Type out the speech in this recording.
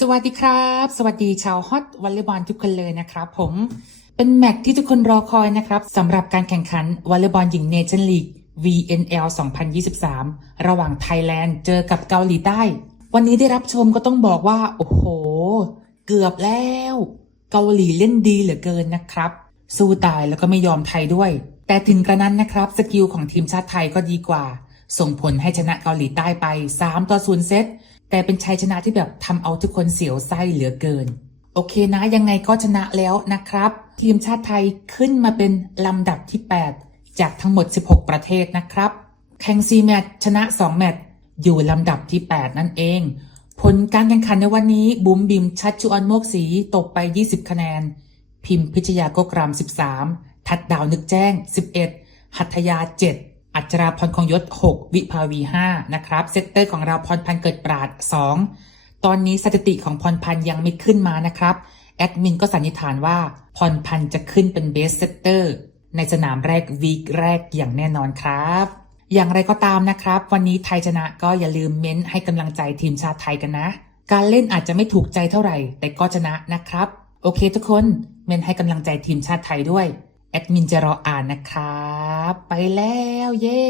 สวัสดีครับ สวัสดีชาวฮอตวอลเลย์บอลทุกคนเลยนะครับผมเป็นแมตช์ที่ทุกคนรอคอยนะครับสำหรับการแข่งขันวอลเลย์บอลหญิงเนชั่นลีก VNL 2023 ระหว่างไทยแลนด์เจอกับเกาหลีใต้ วันนี้ได้รับชมก็ต้องบอกว่า โอ้โห เกือบแล้ว เกาหลีเล่นดีเหลือเกินนะครับ สู้ตายแล้วก็ไม่ยอมไทยด้วย แต่ถึงกระนั้นนะครับ สกิลของทีมชาติไทยก็ดีกว่า ส่งผลให้ชนะเกาหลีใต้ไป 3 ต่อ 0 เซต แต่เป็นชัยชนะที่แบบทำเอาทุกคนเสียวไส้เหลือเกิน โอเคนะ ยังไงก็ชนะแล้วนะครับ ทีมชาติไทยขึ้นมาเป็นลำดับที่ 8 จากทั้งหมด 16 ประเทศนะครับ แข่ง4แมตช์ชนะ 2 แมตช์อยู่ลำดับที่ 8 นั่นเอง ผลการแข่งขันในวันนี้บุ๋มบิมชัดชุออนโมกศีตกไป 20 คะแนน พิมพ์พิชยาโกกราม 13 ทัดดาวนึกแจ้ง 11 หัตถยา 7 อัจราพรคงยศ 6 วิภาวี 5 นะครับเซตเตอร์ของเราพรพันเกิดปราด 2 ตอนนี้สถิติของพรพันยังไม่ขึ้นมานะครับแอดมินก็สันนิษฐานว่าพรพันจะขึ้นเป็นเบสเซตเตอร์ในสนามแรกวีคแรกอย่างแน่นอนครับ อย่างไรก็ตามนะครับ วันนี้ไทยชนะก็อย่าลืมเม้นให้กำลังใจทีมชาติไทยกันนะ การเล่นอาจจะไม่ถูกใจเท่าไหร่ แต่ก็ชนะนะครับ โอเคทุกคนเม้นให้กำลังใจทีมชาติไทยด้วยแอดมินจะรออ่านนะครับ ไปแล้วเย้